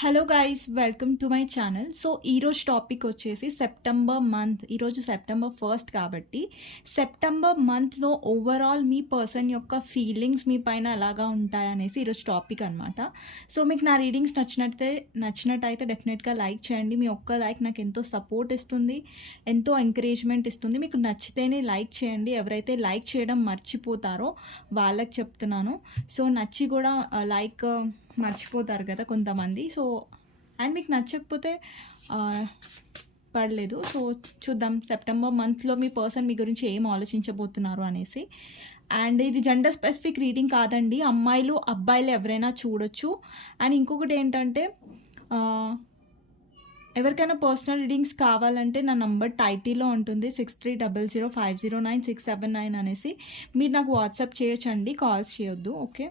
Hello guys welcome to my channel so ఈరోజు topic వచ్చేసి September month ఈరోజు September first కాబట్టి సెప్టెంబర్ మంత్లో ఓవరాల్ మీ పర్సన్ యొక్క ఫీలింగ్స్ మీ పైన ఎలాగా ఉంటాయనేసి ఈరోజు టాపిక్ అనమాట సో మీకు నా రీడింగ్స్ నచ్చినట్టే నచ్చినట్టయితే డెఫినెట్గా లైక్ చేయండి. మీ ఒక్క లైక్ నాకు ఎంతో సపోర్ట్ ఇస్తుంది ఎంతో ఎంకరేజ్మెంట్ ఇస్తుంది. మీకు నచ్చితేనే లైక్ చేయండి. ఎవరైతే లైక్ చేయడం మర్చిపోతారో వాళ్ళకి చెప్తున్నాను. సో నచ్చి కూడా uh, లైక్ uh, మర్చిపోతారు కదా కొంతమంది. సో అండ్ మీకు నచ్చకపోతే పడలేదు సో చూద్దాం. సెప్టెంబర్ మంత్లో మీ పర్సన్ మీ గురించి ఏం ఆలోచించబోతున్నారు అనేసి. అండ్ ఇది జెండర్ స్పెసిఫిక్ రీడింగ్ కాదండి. అమ్మాయిలు అబ్బాయిలు ఎవరైనా చూడొచ్చు. అండ్ ఇంకొకటి ఏంటంటే ఎవరికైనా పర్సనల్ రీడింగ్స్ కావాలంటే నా నంబర్ టైటీలో ఉంటుంది. Six three double zero five zero nine six seven nine అనేసి. మీరు నాకు వాట్సాప్ చేయొచ్చండి. కాల్స్ చేయొద్దు. ఓకే?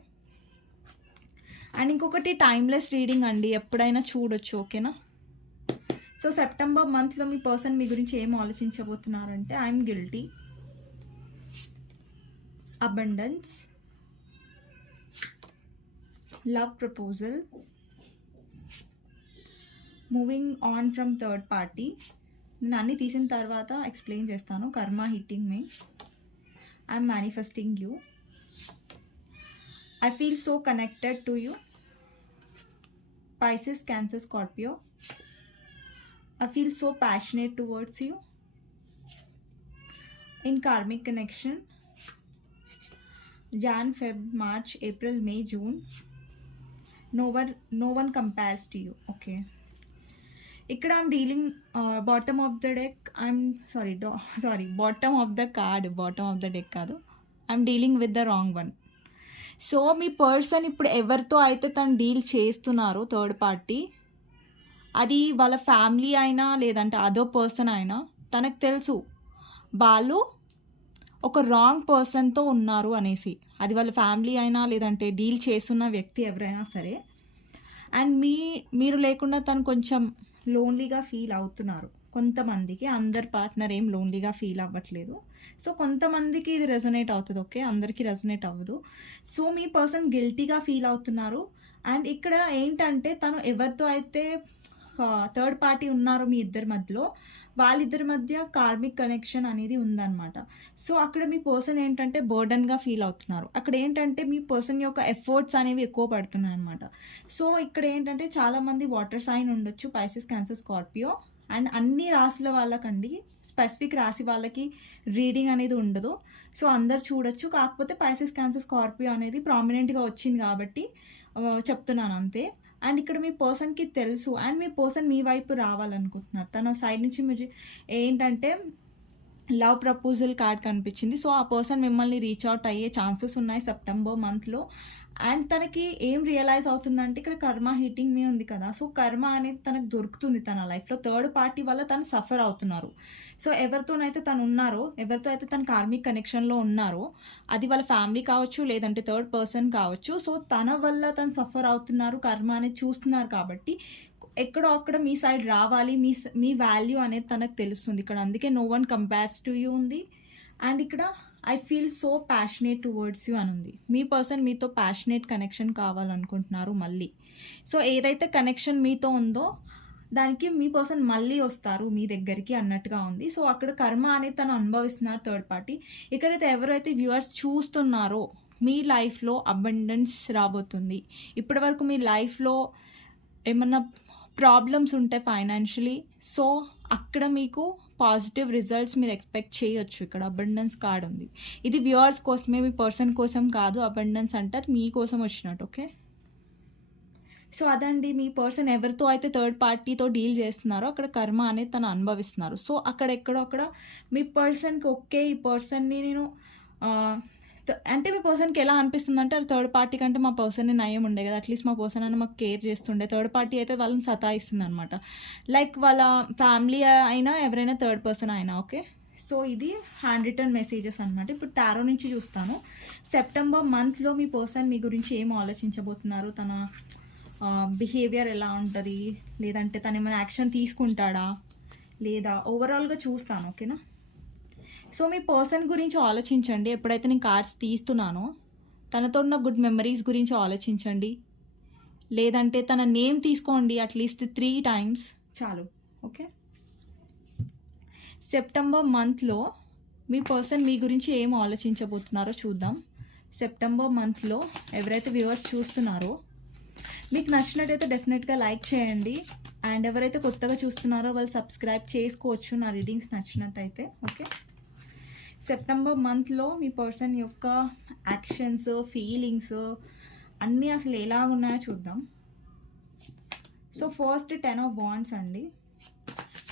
అండ్ ఇంకొకటి టైమ్లెస్ రీడింగ్ అండి ఎప్పుడైనా చూడొచ్చు ఓకేనా? సో సెప్టెంబర్ మంత్లో మీ పర్సన్ మీ గురించి ఏం ఆలోచించబోతున్నారంటే I'm guilty abundance love proposal moving on from third party నేను అన్నీ తీసిన తర్వాత ఎక్స్ప్లెయిన్ చేస్తాను కర్మ hitting me I'm manifesting you I feel so connected to you. Pisces, Cancer, Scorpio. I feel so passionate towards you. In karmic connection. Jan, Feb, March, April, May, June. No one, no one compares to you. Okay. ఇక్కడ I'm dealing bottom of the deck I'm sorry sorry bottom of the card bottom of the deck కాదు I'm dealing with the wrong one So me person ఇప్పుడు ఎవరితో అయితే తను deal చేస్తున్నారో third party అది వాళ్ళ family అయినా లేదంటే అదో పర్సన్ అయినా తనకు తెలుసు. వాళ్ళు ఒక రాంగ్ పర్సన్తో ఉన్నారు అనేసి అది వాళ్ళ ఫ్యామిలీ అయినా లేదంటే డీల్ చేస్తున్న వ్యక్తి ఎవరైనా సరే అండ్ మీ మీరు లేకుండా తను కొంచెం లోన్లీగా ఫీల్ అవుతున్నారు. కొంతమందికి అందరి పార్ట్నర్ ఏం లోన్లీగా ఫీల్ అవ్వట్లేదు. సో కొంతమందికి ఇది రెజనేట్ అవుతుంది ఓకే? అందరికీ రెజనేట్ అవ్వదు. సో మీ పర్సన్ గిల్టీగా ఫీల్ అవుతున్నారు. అండ్ ఇక్కడ ఏంటంటే తను ఎవరితో అయితే థర్డ్ పార్టీ ఉన్నారు మీ ఇద్దరి మధ్యలో వాళ్ళిద్దరి మధ్య కార్మిక్ కనెక్షన్ అనేది ఉందన్నమాట. సో అక్కడ మీ పర్సన్ ఏంటంటే బర్డన్గా ఫీల్ అవుతున్నారు. అక్కడ ఏంటంటే మీ పర్సన్ యొక్క ఎఫర్ట్స్ అనేవి ఎక్కువ పడుతున్నాయి అనమాట సో ఇక్కడ ఏంటంటే చాలామంది వాటర్ సైన్ ఉండొచ్చు పైసెస్ క్యాన్సర్ స్కార్పియో. అండ్ అన్ని రాసుల వాళ్ళకండి స్పెసిఫిక్ రాశి వాళ్ళకి రీడింగ్ అనేది ఉండదు. సో అందరు చూడొచ్చు. కాకపోతే పైసెస్ క్యాన్సర్ స్కార్పియో అనేది ప్రామినెంట్గా వచ్చింది కాబట్టి చెప్తున్నాను అంతే. అండ్ ఇక్కడ మీ పర్సన్కి తెలుసు. అండ్ మీ పర్సన్ మీ వైపు రావాలనుకుంటున్నారు. తన సైడ్ నుంచి మీరు ఏంటంటే లవ్ ప్రపోజల్ కార్డ్ కనిపించింది. సో ఆ పర్సన్ మిమ్మల్ని రీచ్ అవుట్ అయ్యే ఛాన్సెస్ ఉన్నాయి సెప్టెంబర్ మంత్లో అండ్ తనకి ఏం రియలైజ్ అవుతుందంటే ఇక్కడ కర్మ హీటింగ్ మీ ఉంది కదా. సో కర్మ అనేది తనకు దొరుకుతుంది తన లైఫ్లో. థర్డ్ పార్టీ వల్ల తను సఫర్ అవుతున్నారు. సో ఎవరితోనైతే తను ఉన్నారో ఎవరితో అయితే తన కార్మిక్ కనెక్షన్లో ఉన్నారో అది వాళ్ళ ఫ్యామిలీ కావచ్చు లేదంటే థర్డ్ పర్సన్ కావచ్చు సో తన వల్ల తను సఫర్ అవుతున్నారు కర్మ అనేది చూస్తున్నారు కాబట్టి ఎక్కడో అక్కడ మీ సైడ్ రావాలి మీ మీ వాల్యూ అనేది తనకు తెలుస్తుంది. ఇక్కడ అందుకే no one compares to you ఉంది. అండ్ ఇక్కడ I feel so passionate towards you అని ఉంది మీ పర్సన్ మీతో ప్యాషనేట్ కనెక్షన్ కావాలనుకుంటున్నారు మళ్ళీ. సో ఏదైతే కనెక్షన్ మీతో ఉందో దానికి మీ పర్సన్ మళ్ళీ వస్తారు మీ దగ్గరికి అన్నట్టుగా ఉంది. సో అక్కడ కర్మ అనేది తను అనుభవిస్తున్నారు థర్డ్ పార్టీ ఇక్కడైతే ఎవరైతే వ్యూవర్స్ చూస్తున్నారో మీ లైఫ్లో అబండెన్స్ రాబోతుంది. ఇప్పటి వరకు మీ లైఫ్లో ఏమన్నా ప్రాబ్లమ్స్ ఉంటాయి ఫైనాన్షియలీ సో అక్కడ మీకు పాజిటివ్ రిజల్ట్స్ మీరు ఎక్స్పెక్ట్ చేయొచ్చు. ఇక్కడ అబండెన్స్ కార్డ్ ఉంది. ఇది వ్యూవర్స్ కోసమే మీ పర్సన్ కోసం కాదు అబండెన్స్ అంటే మీ కోసం వచ్చినట్టు ఓకే? సో అదండి. మీ పర్సన్ ఎవరితో అయితే థర్డ్ పార్టీతో డీల్ చేస్తున్నారో అక్కడ కర్మ అనేది తను అనుభవిస్తున్నారు. సో అక్కడ ఎక్కడో అక్కడ మీ పర్సన్కి ఓకే ఈ పర్సన్ని నేను అంటే మీ పర్సన్కి ఎలా అనిపిస్తుంది అంటే థర్డ్ పార్టీ కంటే మా పర్సన్ నయం ఉండే కదా. అట్లీస్ట్ మా పర్సన్ అని మాకు కేర్ చేస్తుండే. థర్డ్ పార్టీ అయితే వాళ్ళని సతాయిస్తుంది అనమాట లైక్ వాళ్ళ ఫ్యామిలీ అయినా ఎవరైనా థర్డ్ పర్సన్ అయినా ఓకే? సో ఇది హ్యాండ్ రిటర్న్ మెసేజెస్ అనమాట ఇప్పుడు టారో నుంచి చూస్తాను. సెప్టెంబర్ మంత్లో మీ పర్సన్ మీ గురించి ఏం ఆలోచించబోతున్నారు? తన బిహేవియర్ ఎలా ఉంటుంది? లేదంటే తను ఏమైనా యాక్షన్ తీసుకుంటాడా? లేదా ఓవరాల్గా చూస్తాను ఓకేనా? సో మీ పర్సన్ గురించి ఆలోచించండి. ఎప్పుడైతే నేను కార్డ్స్ తీస్తున్నానో తనతో ఉన్న గుడ్ మెమరీస్ గురించి ఆలోచించండి. లేదంటే తన నేమ్ తీసుకోండి అట్లీస్ట్ త్రీ టైమ్స్ చాలు. ఓకే? సెప్టెంబర్ మంత్లో మీ పర్సన్ మీ గురించి ఏం ఆలోచించబోతున్నారో చూద్దాం. సెప్టెంబర్ మంత్లో ఎవరైతే వ్యూవర్స్ చూస్తున్నారో మీకు నచ్చినట్టయితే డెఫినెట్గా లైక్ చేయండి. అండ్ ఎవరైతే కొత్తగా చూస్తున్నారో వాళ్ళు సబ్స్క్రైబ్ చేసుకోవచ్చు. నా రీడింగ్స్ నచ్చినట్టయితే. ఓకే? సెప్టెంబర్ మంత్లో మీ పర్సన్ యొక్క యాక్షన్స్ ఫీలింగ్స్ అన్నీ అసలు ఎలా ఉన్నాయో చూద్దాం. So first ten of wands అండి.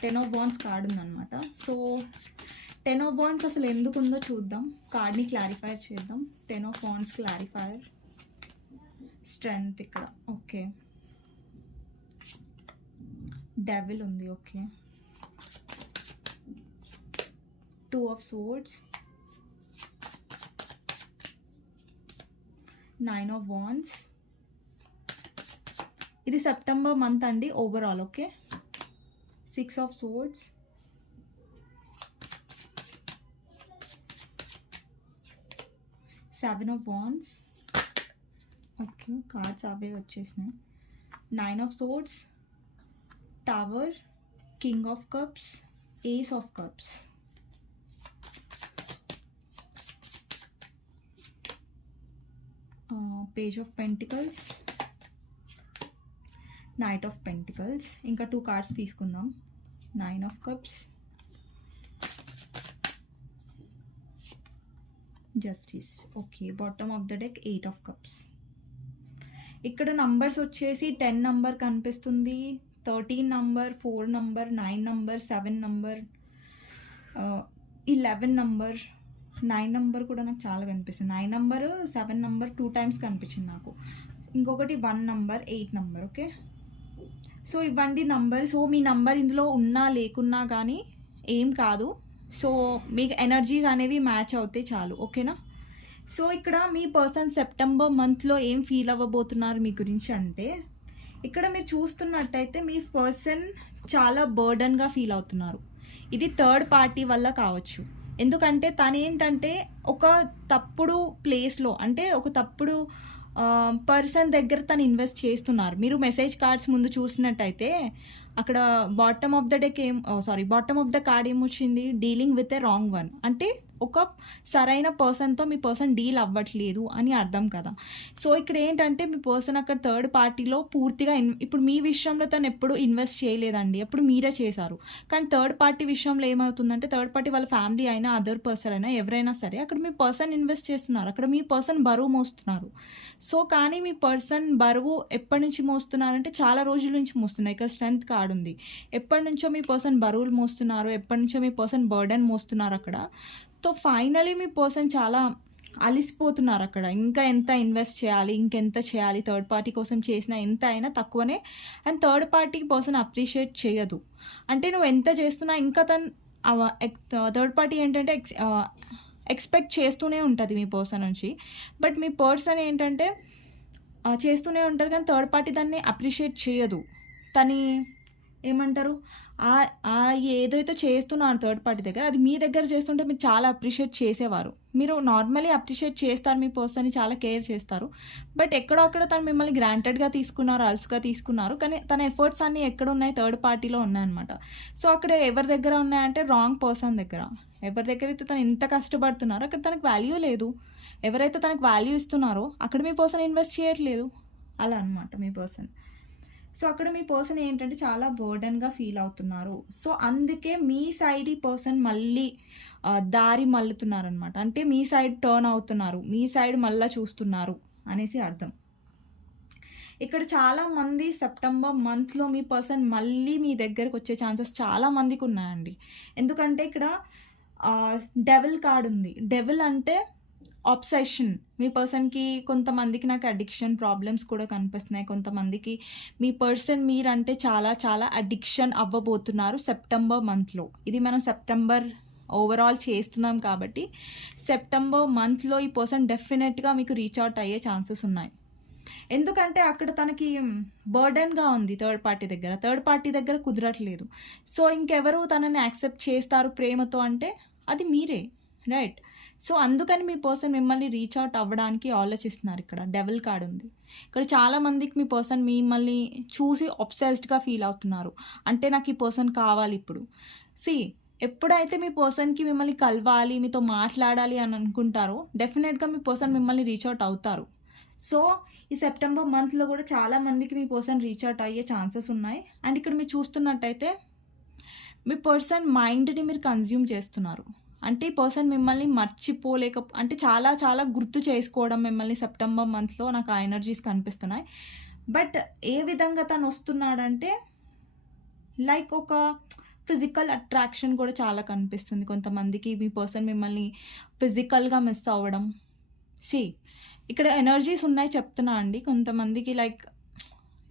టెన్ ఆఫ్ బాండ్స్ కార్డు ఉందన్నమాట. సో టెన్ ఆఫ్ బాండ్స్ అసలు ఎందుకు ఉందో చూద్దాం. కార్డ్ని క్లారిఫై చేద్దాం. Ten of wands clarifier strength ఇక్కడ. ఓకే డెవిల్ ఉంది. Okay two of swords nine of wands ఇది సెప్టెంబర్ మంత్ అండి overall okay six of swords seven of wands okay cards అవే వచ్చేసినాయి. Nine of swords tower king of cups ace of cups page of pentacles knight of pentacles ఇంకా two cards తీసుకుందాం. Nine of cups justice okay bottom of the deck eight of cups. ఇక్కడ numbers వచ్చేసి ten number కనిపిస్తుంది thirteen number four number nine number seven number eleven number nine number కూడా నాకు చాలా కనిపిస్తుంది. Nine number seven number two times కనిపించింది నాకు. ఇంకొకటి one number eight number okay? So ఇవ్వండి నంబర్. సో మీ నంబర్ ఇందులో ఉన్నా లేకున్నా కానీ ఏం కాదు. సో మీకు ఎనర్జీస్ అనేవి మ్యాచ్ అవుతాయి చాలు. ఓకేనా? సో ఇక్కడ మీ పర్సన్ సెప్టెంబర్ మంత్లో ఏం ఫీల్ అవ్వబోతున్నారు మీ గురించి అంటే ఇక్కడ మీరు చూస్తున్నట్టయితే మీ పర్సన్ చాలా బర్డన్గా ఫీల్ అవుతున్నారు. ఇది థర్డ్ పార్టీ వల్ల కావచ్చు. ఎందుకంటే తను ఏంటంటే ఒక తప్పుడు ప్లేస్లో అంటే ఒక తప్పుడు పర్సన్ దగ్గర తను ఇన్వెస్ట్ చేస్తున్నారు. మీరు మెసేజ్ కార్డ్స్ ముందు చూసినట్టయితే అక్కడ బాటమ్ ఆఫ్ ద డెక్ ఏం sorry bottom of the card ఏమొచ్చింది? Dealing with a wrong one. అంటే ఒక సరైన పర్సన్తో మీ పర్సన్ డీల్ అవ్వట్లేదు అని అర్థం కదా. సో ఇక్కడ ఏంటంటే మీ పర్సన్ అక్కడ థర్డ్ పార్టీలో పూర్తిగా ఇన్ ఇప్పుడు మీ విషయంలో తను ఎప్పుడు ఇన్వెస్ట్ చేయలేదండి. ఎప్పుడు మీరే చేశారు. కానీ థర్డ్ పార్టీ విషయంలో ఏమవుతుందంటే థర్డ్ పార్టీ వాళ్ళ ఫ్యామిలీ అయినా అదర్ పర్సన్ అయినా ఎవరైనా సరే అక్కడ మీ పర్సన్ ఇన్వెస్ట్ చేస్తున్నారు. అక్కడ మీ పర్సన్ బరువు మోస్తున్నారు. సో కానీ మీ పర్సన్ బరువు ఎప్పటి నుంచి మోస్తున్నారంటే చాలా రోజుల నుంచి మోస్తున్నారు ఇక్కడ స్ట్రెంత్ కార్డు ఉంది. ఎప్పటి నుంచో మీ పర్సన్ బరువులు మోస్తున్నారు ఎప్పటి నుంచో మీ పర్సన్ బర్డన్ మోస్తున్నారు అక్కడ. సో ఫైనలీ మీ పర్సన్ చాలా అలిసిపోతున్నారు అక్కడ. ఇంకా ఎంత ఇన్వెస్ట్ చేయాలి ఇంకెంత చేయాలి థర్డ్ పార్టీ కోసం చేసినా ఎంత అయినా తక్కువనే. And third party person appreciate చేయదు. అంటే నువ్వు ఎంత చేస్తున్నా ఇంకా తను థర్డ్ పార్టీ ఏంటంటే ఎక్స్ ఎక్స్పెక్ట్ చేస్తూనే ఉంటుంది మీ పర్సన్ నుంచి. బట్ మీ పర్సన్ ఏంటంటే చేస్తూనే ఉంటారు కానీ థర్డ్ పార్టీ దాన్ని అప్రిషియేట్ చేయదు. తని ఏమంటారు? ఆ ఏదైతే చేస్తున్నారు థర్డ్ పార్టీ దగ్గర అది మీ దగ్గర చేస్తుంటే మీరు చాలా అప్రిషియేట్ చేసేవారు. మీరు నార్మలీ అప్రిషియేట్ చేస్తారు మీ పర్సన్ని చాలా కేర్ చేస్తారు. బట్ ఎక్కడో అక్కడ తను మిమ్మల్ని గ్రాంటెడ్గా తీసుకున్నారు అల్స్గా తీసుకున్నారు. కానీ తన ఎఫర్ట్స్ అన్నీ ఎక్కడ ఉన్నాయి? థర్డ్ పార్టీలో ఉన్నాయన్నమాట సో అక్కడ ఎవరి దగ్గర ఉన్నాయంటే రాంగ్ పర్సన్ దగ్గర. ఎవరి దగ్గర అయితే తను ఎంత కష్టపడుతున్నారో అక్కడ తనకు వాల్యూ లేదు. ఎవరైతే తనకు వాల్యూ ఇస్తున్నారో అక్కడ మీ పర్సన్ ఇన్వెస్ట్ చేయట్లేదు. అలా అనమాట మీ పర్సన్ సో అక్కడ మీ పర్సన్ ఏంటంటే చాలా బర్డన్గా ఫీల్ అవుతున్నారు. సో అందుకే మీ సైడ్ ఈ పర్సన్ మళ్ళీ దారి మళ్ళుతున్నారనమాట అంటే మీ సైడ్ టర్న్ అవుతున్నారు. మీ సైడ్ మళ్ళీ చూస్తున్నారు అనేసి అర్థం. ఇక్కడ చాలామంది సెప్టెంబర్ మంత్లో మీ పర్సన్ మళ్ళీ మీ దగ్గరకు వచ్చే ఛాన్సెస్ చాలా మందికి ఉన్నాయండి. ఎందుకంటే ఇక్కడ డెవిల్ కార్డ్ ఉంది. డెవిల్ అంటే ఆబ్సెషన్ మీ పర్సన్కి కొంతమందికి నాకు అడిక్షన్ ప్రాబ్లమ్స్ కూడా కనిపిస్తున్నాయి. కొంతమందికి మీ పర్సన్ మీరంటే చాలా చాలా అడిక్షన్ అవ్వబోతున్నారు సెప్టెంబర్ మంత్లో ఇది మనం సెప్టెంబర్ ఓవరాల్ చేస్తున్నాం కాబట్టి సెప్టెంబర్ మంత్లో ఈ పర్సన్ డెఫినెట్గా మీకు రీచ్ అవుట్ అయ్యే ఛాన్సెస్ ఉన్నాయి. ఎందుకంటే అక్కడ తనకి బర్డన్గా ఉంది థర్డ్ పార్టీ దగ్గర. థర్డ్ పార్టీ దగ్గర కుదరట్లేదు. సో ఇంకెవరు తనని యాక్సెప్ట్ చేస్తారు ప్రేమతో అంటే అది మీరే రైట్ సో అందుకని మీ పర్సన్ మిమ్మల్ని రీచ్ అవుట్ అవ్వడానికి ఆలోచిస్తున్నారు ఇక్కడ. డెవల్ కార్డ్ ఉంది. ఇక్కడ చాలామందికి మీ పర్సన్ మిమ్మల్ని చూసి ఒబ్సెస్డ్గా ఫీల్ అవుతున్నారు. అంటే నాకు ఈ పర్సన్ కావాలి ఇప్పుడు. సి ఎప్పుడైతే మీ పర్సన్కి మిమ్మల్ని కలవాలి మీతో మాట్లాడాలి అని అనుకుంటారో డెఫినెట్గా మీ పర్సన్ మిమ్మల్ని రీచ్ అవుట్ అవుతారు. సో ఈ సెప్టెంబర్ మంత్లో కూడా చాలా మందికి మీ పర్సన్ రీచ్ అవుట్ అయ్యే ఛాన్సెస్ ఉన్నాయి. అండ్ ఇక్కడ మీరు చూస్తున్నట్టయితే మీ పర్సన్ మైండ్ని మీరు కన్జ్యూమ్ చేస్తున్నారు. అంటే ఈ పర్సన్ మిమ్మల్ని మర్చిపోలేక అంటే చాలా చాలా గుర్తు చేసుకోవడం మిమ్మల్ని సెప్టెంబర్ మంత్లో నాకు ఆ ఎనర్జీస్ కనిపిస్తున్నాయి. బట్ ఏ విధంగా తను వస్తున్నాడంటే లైక్ ఒక ఫిజికల్ అట్రాక్షన్ కూడా చాలా కనిపిస్తుంది. కొంతమందికి మీ పర్సన్ మిమ్మల్ని ఫిజికల్గా మిస్ అవ్వడం. సి ఇక్కడ ఎనర్జీస్ ఉన్నాయి చెప్తున్నా అండి. కొంతమందికి లైక్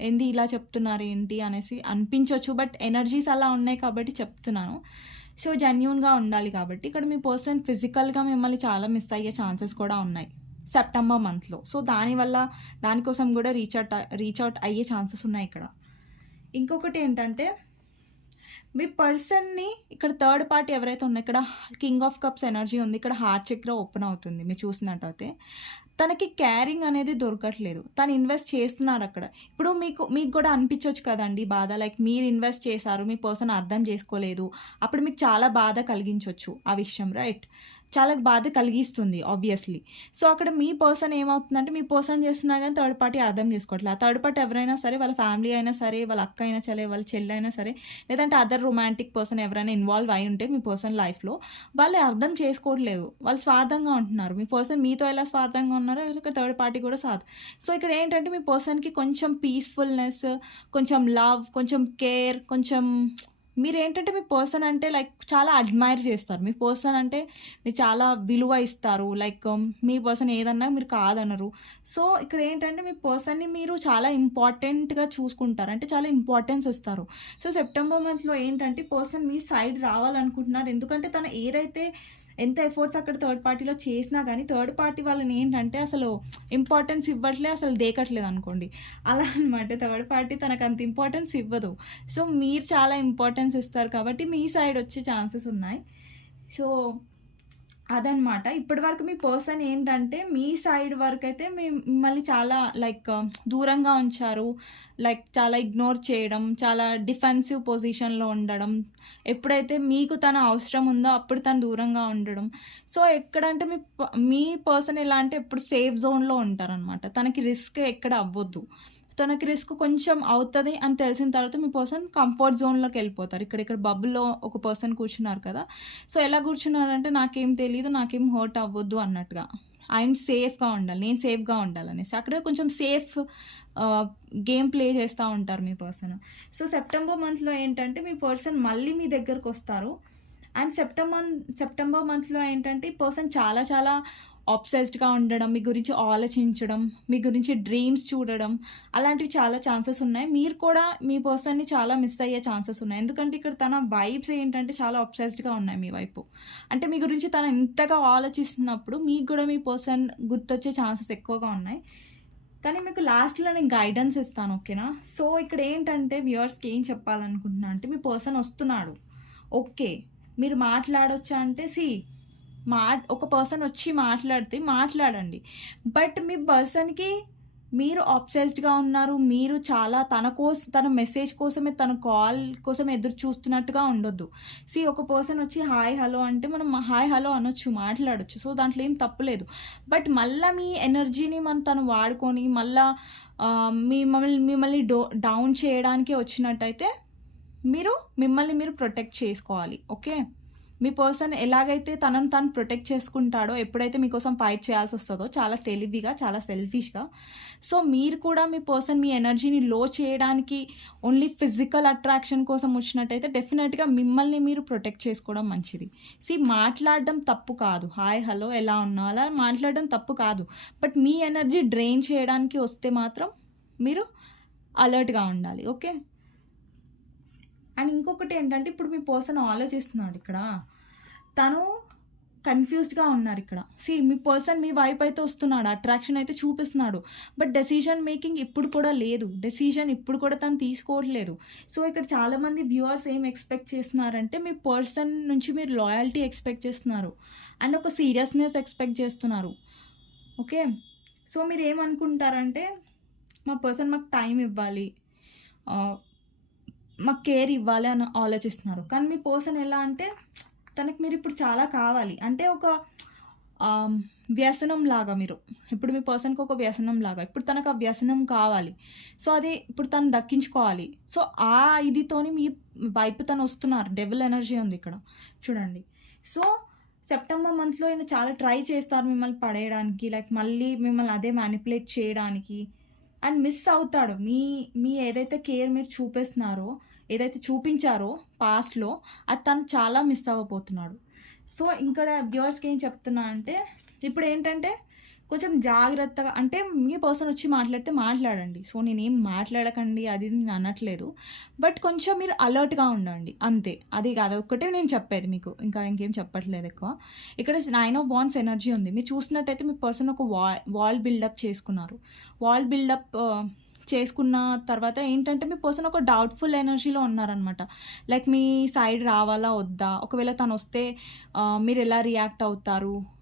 ఏంది ఇలా చెప్తున్నారు ఏంటి అనేసి అనిపించవచ్చు బట్ ఎనర్జీస్ అలా ఉన్నాయి కాబట్టి చెప్తున్నాను. సో జెన్యున్గా ఉండాలి కాబట్టి ఇక్కడ మీ పర్సన్ ఫిజికల్గా మిమ్మల్ని చాలా మిస్ అయ్యే ఛాన్సెస్ కూడా ఉన్నాయి. సెప్టెంబర్ మంత్లో సో దానివల్ల దానికోసం కూడా రీచ్ అవుట్ రీచ్ అవుట్ అయ్యే ఛాన్సెస్ ఉన్నాయి ఇక్కడ. ఇంకొకటి ఏంటంటే మీ పర్సన్ని ఇక్కడ థర్డ్ పార్టీ ఎవరైతే ఉన్నాయో ఇక్కడ కింగ్ ఆఫ్ కప్స్ ఎనర్జీ ఉంది. ఇక్కడ హార్ట్ చక్ర ఓపెన్ అవుతుంది. మీరు చూసినట్టయితే. తనకి క్యారింగ్ అనేది దొరకట్లేదు. తను ఇన్వెస్ట్ చేస్తున్నారు అక్కడ. ఇప్పుడు మీకు మీకు కూడా అనిపించవచ్చు కదండి బాధ. లైక్ మీరు ఇన్వెస్ట్ చేశారు మీ పర్సన్ అర్థం చేసుకోలేదు. అప్పుడు మీకు చాలా బాధ కలిగించవచ్చు ఆ విషయం రైట్ చాలా బాధ కలిగిస్తుంది ఆబ్వియస్లీ సో అక్కడ మీ పర్సన్ ఏమవుతుందంటే మీ పర్సన్ చేస్తున్నా కానీ థర్డ్ పార్టీ అర్థం చేసుకోవట్లేదు ఆ థర్డ్ పార్టీ ఎవరైనా సరే వాళ్ళ ఫ్యామిలీ అయినా సరే వాళ్ళ అక్క అయినా సరే వాళ్ళ చెల్లి అయినా సరే లేదంటే అదర్ రొమాంటిక్ పర్సన్ ఎవరైనా ఇన్వాల్వ్ అయి ఉంటే మీ పర్సన్ లైఫ్లో వాళ్ళు అర్థం చేసుకోవట్లేదు. వాళ్ళు స్వార్థంగా ఉంటున్నారు. మీ పర్సన్ మీతో ఎలా స్వార్థంగా ఉన్నారో ఇక్కడ థర్డ్ పార్టీ కూడా స్వార్థం సో ఇక్కడ ఏంటంటే మీ పర్సన్కి కొంచెం పీస్ఫుల్నెస్ కొంచెం లవ్ కొంచెం కేర్ కొంచెం మీరు ఏంటంటే మీ పర్సన్ అంటే లైక్ చాలా అడ్మైర్ చేస్తారు. మీ పర్సన్ అంటే మీరు చాలా విలువ ఇస్తారు. లైక్ um, మీ పర్సన్ ఏదన్నా మీరు కాదనరు. సో ఇక్కడ ఏంటంటే మీ పర్సన్ని మీరు చాలా ఇంపార్టెంట్గా చూసుకుంటారు. అంటే చాలా ఇంపార్టెన్స్ ఇస్తారు. సో సెప్టెంబర్ మంత్లో ఏంటంటే పర్సన్ మీ సైడ్ రావాలనుకుంటున్నారు. ఎందుకంటే తను ఏదైతే ఎంత ఎఫర్ట్స్ అక్కడ థర్డ్ పార్టీలో చేసినా కానీ థర్డ్ పార్టీ వాళ్ళని ఏంటంటే అసలు ఇంపార్టెన్స్ ఇవ్వట్లే అసలు దేకట్లేదు అనుకోండి. అలా అనమాట థర్డ్ పార్టీ తనకు అంత ఇంపార్టెన్స్ ఇవ్వదు. సో మీరు చాలా ఇంపార్టెన్స్ ఇస్తారు కాబట్టి మీ సైడ్ వచ్చే ఛాన్సెస్ ఉన్నాయి. సో అదనమాట. ఇప్పటి వరకు మీ పర్సన్ ఏంటంటే మీ సైడ్ వరకు అయితే మీ మిమ్మల్ని చాలా లైక్ దూరంగా ఉంచారు. లైక్ చాలా ఇగ్నోర్ చేయడం చాలా డిఫెన్సివ్ పొజిషన్లో ఉండడం. ఎప్పుడైతే మీకు తన అవసరం ఉందో అప్పుడు తను దూరంగా ఉండడం. సో ఎక్కడంటే మీ ప- మీ పర్సన్ ఎలా అంటే ఎప్పుడు సేఫ్ జోన్లో ఉంటారనమాట. తనకి రిస్క్ ఎక్కడ అవ్వద్దు. తనకి రిస్క్ కొంచెం అవుతుంది అని తెలిసిన తర్వాత మీ పర్సన్ కంఫర్ట్ జోన్లోకి వెళ్ళిపోతారు. ఇక్కడ ఇక్కడ బబుల్లో ఒక పర్సన్ కూర్చున్నారు కదా. సో ఎలా కూర్చున్నారంటే నాకేం తెలియదు నాకేం హర్ట్ అవ్వద్దు అన్నట్టుగా. ఐఎమ్ సేఫ్గా ఉండాలి నేను సేఫ్గా ఉండాలనేసి. అక్కడ కొంచెం సేఫ్ గేమ్ ప్లే చేస్తూ ఉంటారు మీ పర్సన్ సో సెప్టెంబర్ మంత్లో ఏంటంటే మీ పర్సన్ మళ్ళీ మీ దగ్గరకు వస్తారు. అండ్ సెప్టెంబర్ సెప్టెంబర్ మంత్లో ఏంటంటే ఈ పర్సన్ చాలా చాలా ఆబ్సెస్డ్గా ఉండడం మీ గురించి ఆలోచించడం మీ గురించి డ్రీమ్స్ చూడడం అలాంటివి చాలా ఛాన్సెస్ ఉన్నాయి. మీరు కూడా మీ పర్సన్ని చాలా మిస్ అయ్యే ఛాన్సెస్ ఉన్నాయి. ఎందుకంటే ఇక్కడ తన వైబ్స్ ఏంటంటే చాలా అబ్సెస్డ్గా ఉన్నాయి మీ వైపు. అంటే మీ గురించి తను ఇంతగా ఆలోచిస్తున్నప్పుడు మీకు కూడా మీ పర్సన్ గుర్తొచ్చే ఛాన్సెస్ ఎక్కువగా ఉన్నాయి. కానీ మీకు లాస్ట్లో నేను గైడెన్స్ ఇస్తాను ఓకేనా సో ఇక్కడ ఏంటంటే వ్యూవర్స్కి ఏం చెప్పాలనుకుంటున్నా అంటే మీ పర్సన్ వస్తున్నాడు. ఓకే మీరు మాట్లాడొచ్చా అంటే సి మా ఒక పర్సన్ వచ్చి మాట్లాడితే మాట్లాడండి. బట్ మీ పర్సన్కి మీరు ఆబ్సెస్డ్గా ఉన్నారు మీరు చాలా తన కోసం తన మెసేజ్ కోసమే తన కాల్ కోసం ఎదురు చూస్తున్నట్టుగా ఉండొద్దు. సి ఒక పర్సన్ వచ్చి హాయ్ హలో అంటే మనం హాయ్ హలో అనొచ్చు మాట్లాడొచ్చు. సో దాంట్లో ఏం తప్పులేదు బట్ మళ్ళీ మీ ఎనర్జీని మనం తను వాడుకొని మళ్ళీ మీ మమ్మల్ని మిమ్మల్ని డో డౌన్ చేయడానికి వచ్చినట్టయితే మీరు మిమ్మల్ని మీరు ప్రొటెక్ట్ చేసుకోవాలి. ఓకే మీ పర్సన్ ఎలాగైతే తనను తను ప్రొటెక్ట్ చేసుకుంటాడో ఎప్పుడైతే మీకోసం ఫైట్ చేయాల్సి వస్తుందో చాలా తెలివిగా చాలా సెల్ఫిష్గా. సో మీరు కూడా మీ పర్సన్ మీ ఎనర్జీని లో చేయడానికి ఓన్లీ ఫిజికల్ అట్రాక్షన్ కోసం వచ్చినట్టయితే డెఫినెట్గా మిమ్మల్ని మీరు ప్రొటెక్ట్ చేసుకోవడం మంచిది. సి మాట్లాడడం తప్పు కాదు. హాయ్ హలో ఎలా ఉన్నా అలా మాట్లాడడం తప్పు కాదు. బట్ మీ ఎనర్జీ డ్రైన్ చేయడానికి వస్తే మాత్రం మీరు అలర్ట్గా ఉండాలి. ఓకే? అండ్ ఇంకొకటి ఏంటంటే ఇప్పుడు మీ పర్సన్ ఆలోచిస్తున్నాడు ఇక్కడ. తను కన్ఫ్యూజ్డ్గా ఉన్నారు ఇక్కడ. సి మీ పర్సన్ మీ వైపు అయితే వస్తున్నాడు అట్రాక్షన్ అయితే చూపిస్తున్నాడు. బట్ డెసిషన్ మేకింగ్ ఇప్పుడు కూడా లేదు. డెసిషన్ ఇప్పుడు కూడా తను తీసుకోవట్లేదు. సో ఇక్కడ చాలామంది వ్యూవర్స్ ఏం ఎక్స్పెక్ట్ చేస్తున్నారంటే మీ పర్సన్ నుంచి మీరు లాయల్టీ ఎక్స్పెక్ట్ చేస్తున్నారు. అండ్ ఒక సీరియస్నెస్ ఎక్స్పెక్ట్ చేస్తున్నారు. ఓకే? సో మీరు ఏమనుకుంటారంటే మా పర్సన్ మాకు టైం ఇవ్వాలి. మాకు కేర్ ఇవ్వాలి అని ఆలోచిస్తున్నారు. కానీ మీ పర్సన్ ఎలా అంటే తనకి మీరు ఇప్పుడు చాలా కావాలి. అంటే ఒక వ్యసనం లాగా మీరు. ఇప్పుడు మీ పర్సన్కి ఒక వ్యసనం లాగా. ఇప్పుడు తనకు ఆ వ్యసనం కావాలి. సో అది ఇప్పుడు తను దక్కించుకోవాలి. సో ఆ ఇదితోని మీ వైపు తను వస్తున్నారు. డెవల్ ఎనర్జీ ఉంది ఇక్కడ. చూడండి. సో సెప్టెంబర్ మంత్లో ఈయన చాలా ట్రై చేస్తారు మిమ్మల్ని పడేయడానికి. లైక్ మళ్ళీ మిమ్మల్ని అదే మ్యానిపులేట్ చేయడానికి. అండ్ మిస్ అవుతాడు. మీ మీ ఏదైతే కేర్ మీరు చూపిస్తున్నారో ఏదైతే చూపించారో పాస్ట్లో అది తను చాలా మిస్ అవ్వబోతున్నాడు. సో ఇంకా వ్యూవర్స్కి ఏం చెప్తున్నా అంటే ఇప్పుడు ఏంటంటే కొంచెం జాగ్రత్తగా అంటే మీ పర్సన్ వచ్చి మాట్లాడితే మాట్లాడండి. సో నేనేం మాట్లాడకండి అది నేను అనట్లేదు. బట్ కొంచెం మీరు అలర్ట్గా ఉండండి. అంతే. అది కాదు ఒక్కటే నేను చెప్పేది మీకు. ఇంకా ఇంకేం చెప్పట్లేదు ఎక్కువ. ఇక్కడ నైన్ ఆఫ్ వాన్స్ ఎనర్జీ ఉంది. మీరు చూసినట్టయితే మీ పర్సన్ ఒక వా వాల్ బిల్డప్ చేసుకున్నారు. వాల్ బిల్డప్ చేసుకున్న తర్వాత ఏంటంటే మీ పర్సన్ ఒక డౌట్ఫుల్ ఎనర్జీలో ఉన్నారనమాట లైక్ మీ సైడ్ రావాలా వద్దా? ఒకవేళ తను వస్తే మీరు ఎలా రియాక్ట్ అవుతారు?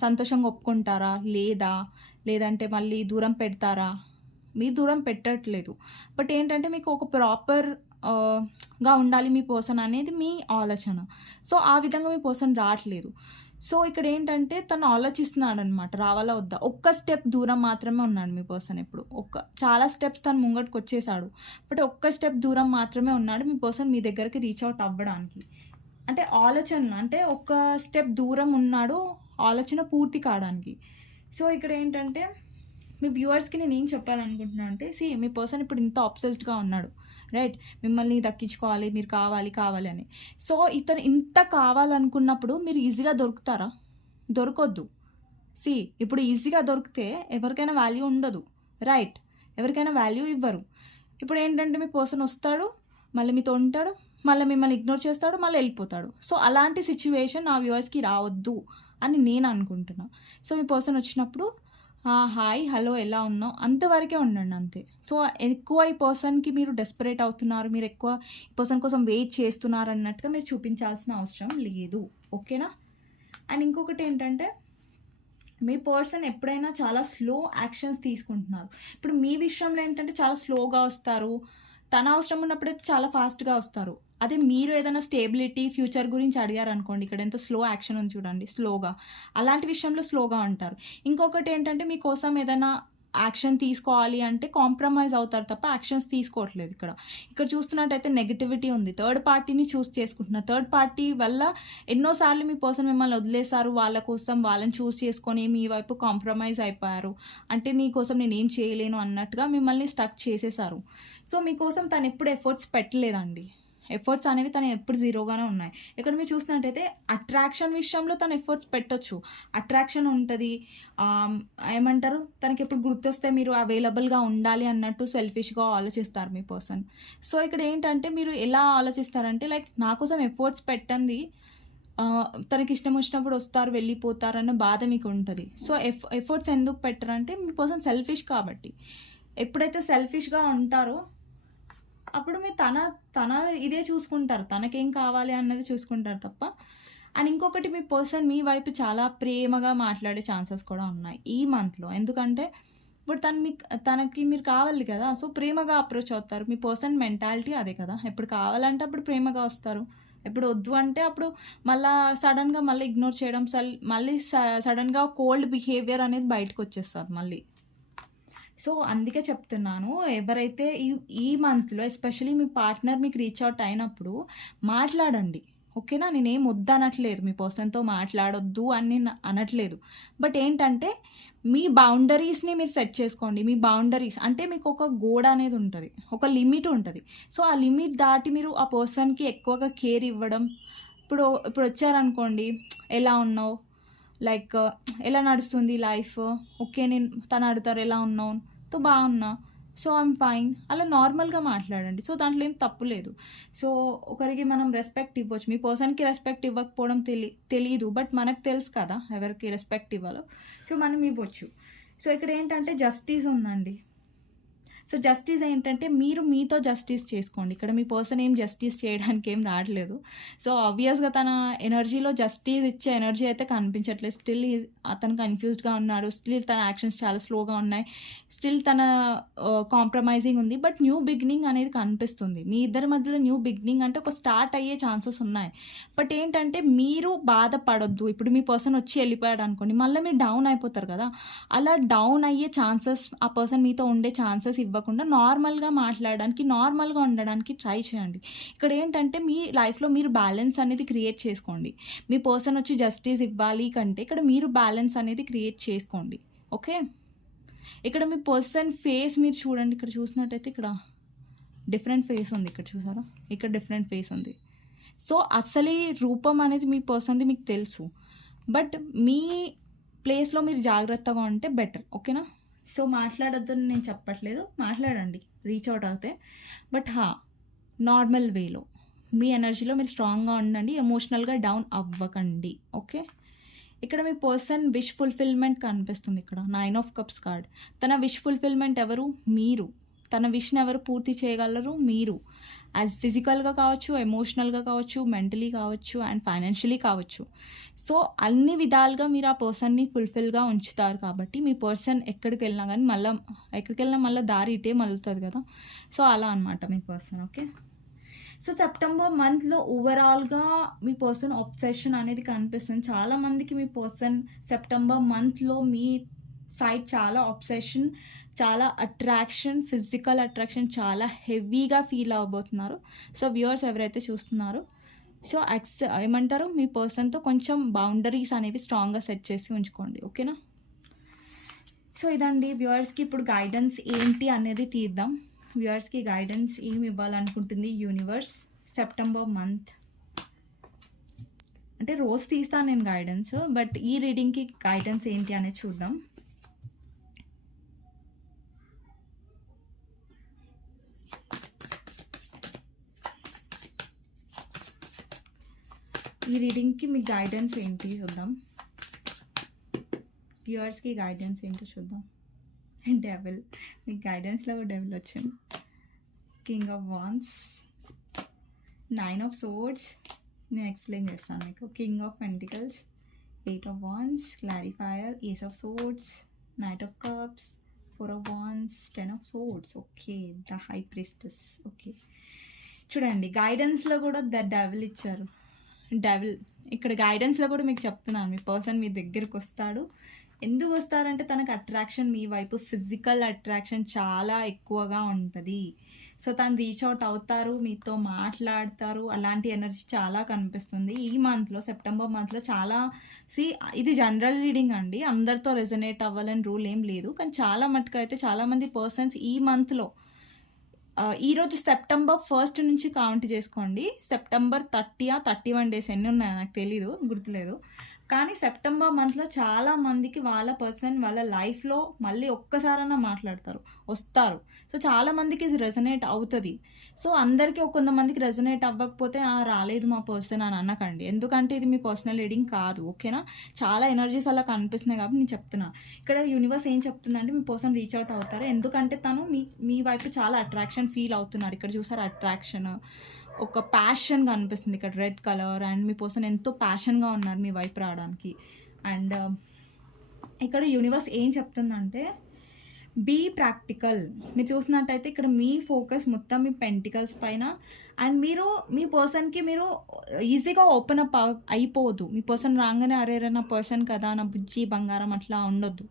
సంతోషంగా ఒప్పుకుంటారా? లేదా? లేదంటే మళ్ళీ దూరం పెడతారా? మీరు దూరం పెట్టట్లేదు. బట్ ఏంటంటే మీకు ఒక ప్రాపర్గా ఉండాలి మీ పర్సన్ అనేది మీ ఆలోచన. సో ఆ విధంగా మీ పర్సన్ రావట్లేదు. సో ఇక్కడ ఏంటంటే తను ఆలోచిస్తున్నాడు అనమాట రావాలా వద్దా? ఒక్క స్టెప్ దూరం మాత్రమే ఉన్నాడు మీ పర్సన్ ఇప్పుడు ఒక్క చాలా స్టెప్స్ తను ముంగటికి వచ్చేసాడు. బట్ ఒక్క స్టెప్ దూరం మాత్రమే ఉన్నాడు మీ పర్సన్ మీ దగ్గరికి రీచ్ అవుట్ అవ్వడానికి. అంటే ఆలోచనలు అంటే ఒక స్టెప్ దూరం ఉన్నాడు ఆలోచన పూర్తి కావడానికి. సో ఇక్కడ ఏంటంటే మీ వ్యూవర్స్కి నేను ఏం చెప్పాలనుకుంటున్నాను అంటే సి మీ పర్సన్ ఇప్పుడు ఇంత అప్సెస్డ్గా ఉన్నాడు రైట్? మిమ్మల్ని దక్కించుకోవాలి మీరు కావాలి కావాలి అని. సో ఇతను ఇంత కావాలనుకున్నప్పుడు మీరు ఈజీగా దొరుకుతారా? దొరకొద్దు. సి ఇప్పుడు ఈజీగా దొరికితే ఎవరికైనా వాల్యూ ఉండదు రైట్? ఎవరికైనా వాల్యూ ఇవ్వరు. ఇప్పుడు ఏంటంటే మీ పర్సన్ వస్తాడు మళ్ళీ మీతో ఉంటాడు మళ్ళీ మిమ్మల్ని ఇగ్నోర్ చేస్తాడు మళ్ళీ వెళ్ళిపోతాడు. సో అలాంటి సిచ్యువేషన్ నా వ్యూవర్స్కి రావద్దు అని నేను అనుకుంటున్నా. సో మీ పర్సన్ వచ్చినప్పుడు హాయ్ హలో ఎలా ఉన్నావు? అంతవరకే ఉండండి అంతే. సో ఎక్కువ ఈ పర్సన్కి మీరు డెస్పరేట్ అవుతున్నారు మీరు ఎక్కువ ఈ పర్సన్ కోసం వెయిట్ చేస్తున్నారు అన్నట్టుగా మీరు చూపించాల్సిన అవసరం లేదు. ఓకేనా? అండ్ ఇంకొకటి ఏంటంటే మీ పర్సన్ ఎప్పుడైనా చాలా స్లో యాక్షన్స్ తీసుకుంటున్నారు. ఇప్పుడు మీ విషయంలో ఏంటంటే చాలా స్లోగా వస్తారు. తన అవసరం ఉన్నప్పుడైతే చాలా ఫాస్ట్గా వస్తారు. అదే మీరు ఏదైనా స్టేబిలిటీ ఫ్యూచర్ గురించి అడిగారు అనుకోండి ఇక్కడ ఎంత స్లో యాక్షన్ ఉంది చూడండి స్లోగా. అలాంటి విషయంలో స్లోగా ఉంటారు ఇంకొకటి ఏంటంటే మీకోసం ఏదైనా యాక్షన్ తీసుకోవాలి అంటే కాంప్రమైజ్ అవుతారు తప్ప యాక్షన్స్ తీసుకోవట్లేదు ఇక్కడ. ఇక్కడ చూస్తున్నట్టయితే నెగిటివిటీ ఉంది. థర్డ్ పార్టీని చూస్ చేసుకుంటున్నారు. థర్డ్ పార్టీ వల్ల ఎన్నోసార్లు మీ పర్సన్ మిమ్మల్ని వదిలేశారు వాళ్ళ కోసం వాళ్ళని చూస్ చేసుకొని మీ వైపు కాంప్రమైజ్ అయిపోయారు. అంటే నీ కోసం నేను ఏం చేయలేను అన్నట్టుగా మిమ్మల్ని స్టక్ చేసేసారు సో మీకోసం తను ఎప్పుడు ఎఫర్ట్స్ పెట్టలేదండి. ఎఫర్ట్స్ అనేవి తను ఎప్పుడు జీరోగానే ఉన్నాయి. ఇక్కడ మీరు చూసినట్టయితే అట్రాక్షన్ విషయంలో తను ఎఫర్ట్స్ పెట్టొచ్చు. అట్రాక్షన్ ఉంటుంది. ఏమంటారు? తనకి ఎప్పుడు గుర్తొస్తే మీరు అవైలబుల్గా ఉండాలి అన్నట్టు సెల్ఫిష్గా ఆలోచిస్తారు మీ పర్సన్. సో ఇక్కడ ఏంటంటే మీరు ఎలా ఆలోచిస్తారంటే లైక్ నా కోసం ఎఫర్ట్స్ పెట్టండి. తనకి ఇష్టం వచ్చినప్పుడు వస్తారు వెళ్ళిపోతారు అన్న బాధ మీకు ఉంటుంది. సో ఎఫ్ ఎఫర్ట్స్ ఎందుకు పెట్టరంటే మీ పర్సన్ సెల్ఫిష్ కాబట్టి. ఎప్పుడైతే సెల్ఫిష్గా ఉంటారో అప్పుడు మీరు తన తన ఇదే చూసుకుంటారు. తనకేం కావాలి అన్నది చూసుకుంటారు తప్ప. అండ్ ఇంకొకటి మీ పర్సన్ మీ వైపు చాలా ప్రేమగా మాట్లాడే ఛాన్సెస్ కూడా ఉన్నాయి ఈ మంత్లో. ఎందుకంటే ఇప్పుడు తను మీకు తనకి మీరు కావాలి కదా సో ప్రేమగా అప్రోచ్ అవుతారు. మీ పర్సన్ మెంటాలిటీ అదే కదా. ఎప్పుడు కావాలంటే అప్పుడు ప్రేమగా వస్తారు. ఎప్పుడు వద్దు అంటే అప్పుడు మళ్ళా సడన్గా మళ్ళీ ఇగ్నోర్ చేయడం సల్ మళ్ళీ సడన్గా కోల్డ్ బిహేవియర్ అనేది బయటకు వచ్చేస్తారు మళ్ళీ. సో అందుకే చెప్తున్నాను. ఎవరైతే ఈ ఈ మంత్లో ఎస్పెషలీ మీ పార్ట్నర్ మీకు రీచ్ అవుట్ అయినప్పుడు మాట్లాడండి. ఓకేనా? నేనేం వద్దనట్లేదు మీ పర్సన్తో మాట్లాడొద్దు అని అనట్లేదు. బట్ ఏంటంటే మీ బౌండరీస్ని మీరు సెట్ చేసుకోండి. మీ బౌండరీస్ అంటే మీకు ఒక గోడ అనేది ఉంటుంది. ఒక లిమిట్ ఉంటుంది. సో ఆ లిమిట్ దాటి మీరు ఆ పర్సన్కి ఎక్కువగా కేర్ ఇవ్వడం. ఇప్పుడు ఇప్పుడు వచ్చారనుకోండి ఎలా ఉన్నావు? లైక్ ఎలా నడుస్తుంది లైఫ్? ఓకే నేను తను అడుగుతారు ఎలా ఉన్నావు? తో బాగున్నా. So I'm fine. అలా నార్మల్గా మాట్లాడండి. సో దాంట్లో ఏం తప్పు లేదు. సో ఒకరికి మనం రెస్పెక్ట్ ఇవ్వచ్చు. మీ పర్సన్కి రెస్పెక్ట్ ఇవ్వకపోవడం తెలి తెలియదు బట్ మనకు తెలుసు కదా ఎవరికి రెస్పెక్ట్ ఇవ్వాలో. సో మనం ఇవ్వచ్చు. సో ఇక్కడ ఏంటంటే జస్టిస్ ఉందండి. సో జస్టిస్ ఏంటంటే మీరు మీతో జస్టిస్ చేసుకోండి. ఇక్కడ మీ పర్సన్ ఏం జస్టిస్ చేయడానికి ఏం రావట్లేదు. సో ఆబ్వియస్గా తన ఎనర్జీలో జస్టిస్ ఇచ్చే ఎనర్జీ అయితే కనిపించట్లేదు. స్టిల్ అతను కన్ఫ్యూజ్డ్గా ఉన్నాడు. స్టిల్ తన యాక్షన్స్ చాలా స్లోగా ఉన్నాయి. స్టిల్ తన కాంప్రమైజింగ్ ఉంది. బట్ న్యూ బిగినింగ్ అనేది కనిపిస్తుంది. మీ ఇద్దరి మధ్యలో న్యూ బిగినింగ్ అంటే ఒక స్టార్ట్ అయ్యే ఛాన్సెస్ ఉన్నాయి. బట్ ఏంటంటే మీరు బాధపడొద్దు. ఇప్పుడు మీ పర్సన్ వచ్చి వెళ్ళిపోయాడు అనుకోండి. మళ్ళీ మీరు డౌన్ అయిపోతారు కదా. అలా డౌన్ అయ్యే ఛాన్సెస్ ఆ పర్సన్ మీతో ఉండే ఛాన్సెస్ ఇవ్వ ఇవ్వకుండా నార్మల్గా మాట్లాడడానికి నార్మల్గా ఉండడానికి ట్రై చేయండి. ఇక్కడ ఏంటంటే మీ లైఫ్లో మీరు బ్యాలెన్స్ అనేది క్రియేట్ చేసుకోండి. మీ పర్సన్ వచ్చి జస్టిస్ ఇవ్వాలి కంటే ఇక్కడ మీరు బ్యాలెన్స్ అనేది క్రియేట్ చేసుకోండి. ఓకే? ఇక్కడ మీ పర్సన్ ఫేస్ మీరు చూడండి. ఇక్కడ చూసినట్టయితే ఇక్కడ డిఫరెంట్ ఫేస్ ఉంది. ఇక్కడ చూసారా? ఇక్కడ డిఫరెంట్ ఫేస్ ఉంది. సో అసలు రూపం అనేది మీ పర్సన్ది మీకు తెలుసు. బట్ మీ ప్లేస్లో మీరు జాగ్రత్తగా ఉంటే బెటర్. ఓకేనా? సో మాట్లాడొద్దని నేను చెప్పట్లేదు. మాట్లాడండి. రీచ్ అవుట్ అవుతే. బట్ హా నార్మల్ వేలో మీ ఎనర్జీలో మీరు స్ట్రాంగ్గా ఉండండి. ఎమోషనల్గా డౌన్ అవ్వకండి. ఓకే ఇక్కడ మీ పర్సన్ విష్ ఫుల్ఫిల్మెంట్ కనిపిస్తుంది ఇక్కడ. నైన్ ఆఫ్ కప్స్ కార్డ్ తన విష్ ఫుల్ఫిల్మెంట్ ఎవరు? మీరు. తన విష్ని ఎవరు పూర్తి చేయగలరు? మీరు. యాజ్ ఫిజికల్గా కావచ్చు ఎమోషనల్గా కావచ్చు మెంటలీ కావచ్చు అండ్ ఫైనాన్షియలీ కావచ్చు. సో అన్ని విధాలుగా మీరు ఆ పర్సన్ని ఫుల్ఫిల్గా ఉంచుతారు కాబట్టి మీ పర్సన్ ఎక్కడికి వెళ్ళినా కానీ మళ్ళీ ఎక్కడికి వెళ్ళినా మళ్ళీ దారి ఇటే మళ్ళుతుంది కదా. సో అలా అనమాట మీ పర్సన్ ఓకే సో సెప్టెంబర్ మంత్లో ఓవరాల్గా మీ పర్సన్ ఆబ్సెషన్ అనేది కనిపిస్తుంది. చాలామందికి మీ పర్సన్ సెప్టెంబర్ మంత్లో మీ సైడ్ చాలా ఆబ్సెషన్ చాలా అట్రాక్షన్ ఫిజికల్ అట్రాక్షన్ చాలా హెవీగా ఫీల్ అవ్వబోతున్నారు. సో వ్యూవర్స్ ఎవరైతే చూస్తున్నారో సో యాక్స ఏమంటారు? మీ పర్సన్తో కొంచెం బౌండరీస్ అనేవి స్ట్రాంగ్గా సెట్ చేసి ఉంచుకోండి. ఓకేనా సో ఇదండి. వ్యూవర్స్కి ఇప్పుడు గైడెన్స్ ఏంటి అనేది తీద్దాం. వ్యూవర్స్కి గైడెన్స్ ఏమి ఇవ్వాలనుకుంటుంది? యూనివర్స్ సెప్టెంబర్ మంత్ అంటే రోజు తీస్తాను నేను గైడెన్స్ బట్ ఈ రీడింగ్కి గైడెన్స్ ఏంటి అనేది చూద్దాం. ఈ రీడింగ్కి మీ గైడెన్స్ ఏంటి చూద్దాం. వ్యూవర్స్కి గైడెన్స్ ఏంటో చూద్దాం. డెవిల్ మీ గైడెన్స్లో డెవిల్ వచ్చింది. King of wands nine of swords నేను ఎక్స్ప్లెయిన్ చేస్తాను మీకు. King of pentacles eight of wands clarifier ace of swords knight of cups four of wands ten of swords okay the high priestess okay చూడండి గైడెన్స్లో కూడా the devil ఇచ్చారు. Devil. ఇక్కడ గైడెన్స్లో కూడా మీకు చెప్తున్నాను మీ పర్సన్ మీ దగ్గరికి వస్తాడు. ఎందుకు వస్తారంటే తనకు అట్రాక్షన్ మీ వైపు ఫిజికల్ అట్రాక్షన్ చాలా ఎక్కువగా ఉంటుంది. సో తను రీచ్ అవుట్ అవుతారు మీతో మాట్లాడతారు అలాంటి ఎనర్జీ చాలా కనిపిస్తుంది. ఈ మంత్లో సెప్టెంబర్ మంత్లో చాలా సి ఇది జనరల్ రీడింగ్ అండి. అందరితో రెజనేట్ అవ్వాలని రూల్ ఏం లేదు. కానీ చాలా మటుకు అయితే చాలామంది పర్సన్స్ ఈ మంత్లో ఈరోజు సెప్టెంబర్ ఫస్ట్ నుంచి కౌంట్ చేసుకోండి. September thirty thirty one days ఎన్ని ఉన్నాయో నాకు తెలీదు గుర్తులేదు. కానీ సెప్టెంబర్ మంత్లో చాలా మందికి వాళ్ళ పర్సన్ వాళ్ళ లైఫ్లో మళ్ళీ ఒక్కసారన్నా మాట్లాడతారు. వస్తారు. సో చాలా మందికి ఇది రెజనేట్ అవుతుంది. సో అందరికీ కొంతమందికి రెజనేట్ అవ్వకపోతే రాలేదు మా పర్సన్ అని అనకండి. ఎందుకంటే ఇది మీ పర్సనల్ రీడింగ్ కాదు ఓకేనా? చాలా ఎనర్జీస్ అలా కనిపిస్తున్నాయి కాబట్టి నేను చెప్తున్నా. ఇక్కడ యూనివర్స్ ఏం చెప్తుందంటే మీ పర్సన్ రీచ్ అవుట్ అవుతారు. ఎందుకంటే తను మీ మీ వైపు చాలా అట్రాక్షన్ ఫీల్ అవుతున్నారు. ఇక్కడ చూసారు అట్రాక్షన్. ఒక ప్యాషన్ కనిపిస్తుంది ఇక్కడ రెడ్ కలర్. అండ్ మీ పర్సన్ ఎంతో ప్యాషన్గా ఉన్నారు మీ వైపు రావడానికి. అండ్ ఇక్కడ యూనివర్స్ ఏం చెప్తుందంటే బీ ప్రాక్టికల్ మీరు చూసినట్టయితే ఇక్కడ మీ ఫోకస్ మొత్తం మీ పెంటికల్స్ పైన. అండ్ మీరు మీ పర్సన్కి మీరు ఈజీగా ఓపెన్ అప్ అయిపోవద్దు. మీ పర్సన్ రాగానే అరే నా పర్సన్ కదా నా బుజ్జి బంగారం అట్లా ఉండొద్దు.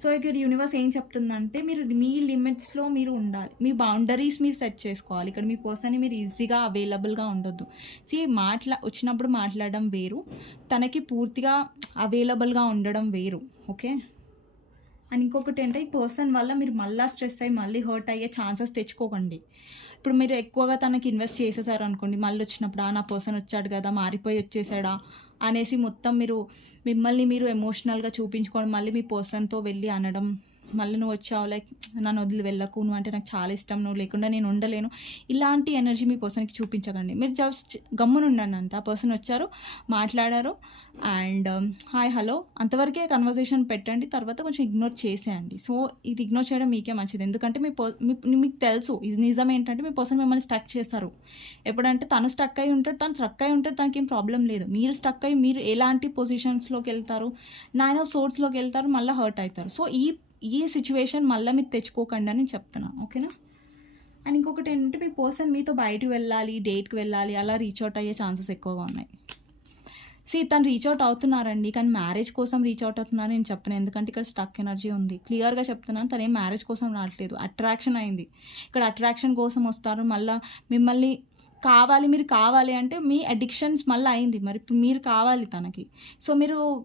సో ఇక్కడ యూనివర్స్ ఏం చెప్తుందంటే మీరు మీ లిమిట్స్లో మీరు ఉండాలి. మీ బౌండరీస్ మీరు సెట్ చేసుకోవాలి. ఇక్కడ మీ పర్సన్ని మీరు ఈజీగా అవైలబుల్గా ఉండొద్దు. సి మాట్లా వచ్చినప్పుడు మాట్లాడడం వేరు. తనకి పూర్తిగా అవైలబుల్గా ఉండడం వేరు. ఓకే అండ్ ఇంకొకటి ఏంటంటే ఈ పర్సన్ వల్ల మీరు మళ్ళీ స్ట్రెస్ అయ్యి మళ్ళీ హర్ట్ అయ్యే ఛాన్సెస్ తెచ్చుకోకండి. ఇప్పుడు మీరు ఎక్కువగా తనకి ఇన్వెస్ట్ చేసేసారు అనుకోండి మళ్ళీ వచ్చినప్పుడు "ఆ, నా పర్సన్ వచ్చాడు కదా మారిపోయి వచ్చేసాడా? అనేసి మొత్తం మీరు మిమ్మల్ని మీరు ఎమోషనల్గా చూపించుకోవడం మళ్ళీ మీ పర్సన్తో వెళ్ళి అనడం. మళ్ళీ నువ్వు వచ్చావు లైక్ నన్ను వదిలి వెళ్ళకు నువ్వు అంటే నాకు చాలా ఇష్టం నువ్వు లేకుండా నేను ఉండలేను. ఇలాంటి ఎనర్జీ మీ పర్సన్కి చూపించకండి. మీరు జస్ట్ గమ్మున అంత ఆ పర్సన్ వచ్చారు మాట్లాడారు అండ్ హాయ్ హలో అంతవరకే కన్వర్జేషన్ పెట్టండి తర్వాత కొంచెం ఇగ్నోర్ చేసేయండి. సో ఇది ఇగ్నోర్ చేయడం మీకే మంచిది. ఎందుకంటే మీ మీ- మీకు తెలుసు ఇది నిజం ఏంటంటే మీ పర్సన్ మిమ్మల్ని స్టక్ చేస్తారు. ఎప్పుడంటే తను స్టక్ అయి ఉంటాడు తను స్ట్రక్ అయి ఉంటాడు తనకి ఏం ప్రాబ్లం లేదు. మీరు స్టక్ అయ్యి మీరు ఎలాంటి పొజిషన్స్లోకి వెళ్తారు? నైన్ ఆఫ్ సోర్స్లోకి వెళ్తారు మళ్ళీ హర్ట్ అవుతారు. సో ఈ ఈ సిచ్యువేషన్ మళ్ళీ మీరు తెచ్చుకోకండి అని చెప్తున్నాను ఓకేనా? అండ్ ఇంకొకటి ఏంటంటే మీ పర్సన్ మీతో బయటకు వెళ్ళాలి డేట్కి వెళ్ళాలి అలా రీచ్ అవుట్ అయ్యే ఛాన్సెస్ ఎక్కువగా ఉన్నాయి. సి తను రీచ్ అవుట్ అవుతున్నారండి కానీ మ్యారేజ్ కోసం రీచ్ అవుట్ అవుతున్నారు నేను చెప్పను. ఎందుకంటే ఇక్కడ స్టక్ ఎనర్జీ ఉంది. క్లియర్గా చెప్తున్నాను తను ఏం మ్యారేజ్ కోసం రావట్లేదు. అట్రాక్షన్ అయింది. ఇక్కడ అట్రాక్షన్ కోసం వస్తారు మళ్ళీ మిమ్మల్ని కావాలి మీరు కావాలి అంటే మీ అడిక్షన్స్ మళ్ళీ అయింది. మరి ఇప్పుడు మీరు కావాలి తనకి. సో మీరు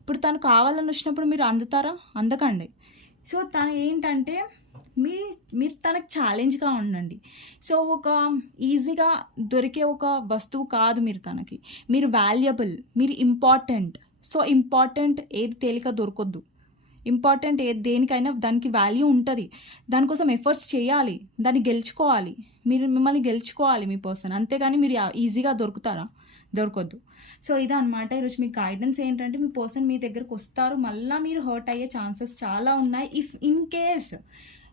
ఇప్పుడు తను కావాలని వచ్చినప్పుడు మీరు అందుతారా? అందకండి. సో తను ఏంటంటే మీ మీరు తనకు ఛాలెంజ్గా ఉండండి. సో ఒక ఈజీగా దొరికే ఒక వస్తువు కాదు మీరు తనకి. మీరు వాల్యుబుల్ మీరు ఇంపార్టెంట్ సో ఇంపార్టెంట్ ఏది తేలిక దొరకొద్దు. ఇంపార్టెంట్ ఏది దేనికైనా దానికి వాల్యూ ఉంటుంది. దానికోసం ఎఫర్ట్స్ చేయాలి. దాన్ని గెలుచుకోవాలి. మీరు మిమ్మల్ని గెలుచుకోవాలి మీ పర్సన్ అంతేగాని మీరు ఈజీగా దొరుకుతారా? దొరకొద్దు. సో ఇదన్నమాట. ఈరోజు మీ గైడెన్స్ ఏంటంటే మీ పర్సన్ మీ దగ్గరకు వస్తారు. మళ్ళీ మీరు హర్ట్ అయ్యే ఛాన్సెస్ చాలా ఉన్నాయి. ఇఫ్ ఇన్ కేస్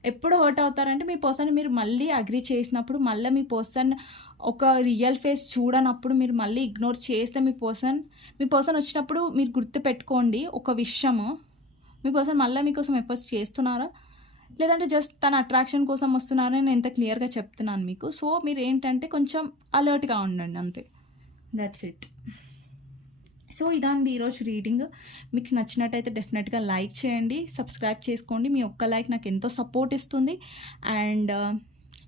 ఎప్పుడు హర్ట్ అవుతారంటే మీ పర్సన్ మీరు మళ్ళీ అగ్రి చేసినప్పుడు మళ్ళీ మీ పర్సన్ ఒక రియల్ ఫేస్ చూడనప్పుడు మీరు మళ్ళీ ఇగ్నోర్ చేస్తే మీ పర్సన్ మీ పర్సన్ వచ్చినప్పుడు మీరు గుర్తుపెట్టుకోండి ఒక విషయము. మీ పర్సన్ మళ్ళీ మీకోసం ఎఫర్ట్స్ చేస్తున్నారా? లేదంటే జస్ట్ తన అట్రాక్షన్ కోసం వస్తున్నారని నేను ఎంత క్లియర్గా చెప్తున్నాను మీకు. సో మీరు ఏంటంటే కొంచెం అలర్ట్గా ఉండండి అంతే. దట్స్ ఇట్ సో ఇదండి ఈరోజు రీడింగ్ మీకు నచ్చినట్టయితే డెఫినెట్గా లైక్ చేయండి సబ్స్క్రైబ్ చేసుకోండి. మీ ఒక్క లైక్ నాకు ఎంతో సపోర్ట్ ఇస్తుంది. అండ్ uh,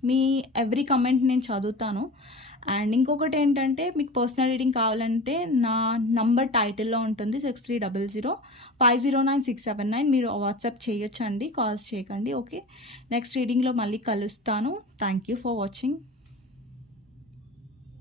మీ ఎవ్రీ కమెంట్ నేను చదువుతాను. అండ్ ఇంకొకటి ఏంటంటే మీకు పర్సనల్ రీడింగ్ కావాలంటే నా నంబర్ టైటిల్లో ఉంటుంది six three double zero five zero nine six seven nine మీరు వాట్సాప్ చేయొచ్చండి కాల్స్ చేయకండి ఓకే నెక్స్ట్ రీడింగ్లో మళ్ళీ కలుస్తాను. Thank you for watching